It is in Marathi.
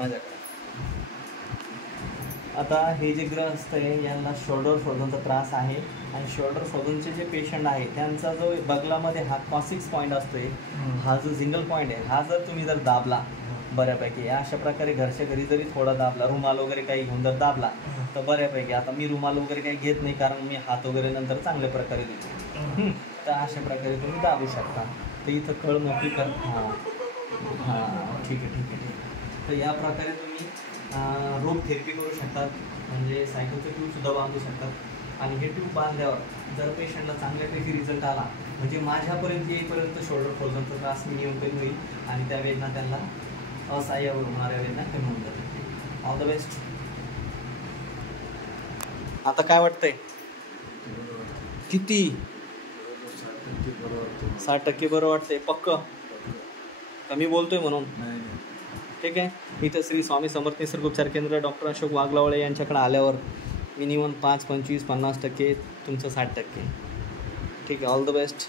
माझ्याकडे. आता हे जे ग्रस्त आहे यांना शोल्डर फ्रोझनचा त्रास आहे आणि शोल्डर फ्रोझनचे जे पेशंट आहे त्यांचा जो बगलामध्ये हा कॉसिक्स पॉईंट असतोय, हा जो सिंगल पॉईंट आहे हा जर तुम्ही जर दाबला बऱ्यापैकी, अशा प्रकारे घरच्या घरी जरी थोडा दाबला, रुमाल वगैरे काही घेऊन जर दाबला तर बऱ्यापैकी, आता मी रुमाल वगैरे काही घेत नाही कारण मी हात वगैरे नंतर चांगल्या प्रकारे देतो, तर अशा प्रकारे तुम्ही दाबू शकता. तर इथं कळ मोठी कर. हां हां ठीक आहे. तर या प्रकारे तुम्ही रोप थेरपी करू शकतात, म्हणजे सायकलचं ट्यूबसुद्धा बांधू शकतात. आणि हे ट्यूब बांधल्यावर जर पेशंटला चांगल्यापैकी रिझल्ट आला, म्हणजे माझ्यापर्यंत येईपर्यंत शोल्डर फ्रोझनचा त्रास मिनिमम कमी होईल आणि त्या वेदना त्यांना असहाय्य होणाऱ्या वेदना कमी होऊन जातील. All the best. आता काय वाटतंय? किती? 60% बरं वाटतंय? पक्क? कमी बोलतोय म्हणून? ठीक आहे. इथं श्री स्वामी समर्थ निसर्गोपचार केंद्र डॉक्टर अशोक वाघलावळे यांच्याकडे आल्यावर मिनिमम 5, 25, 50% तुमचं 60%. ठीक आहे. All the best.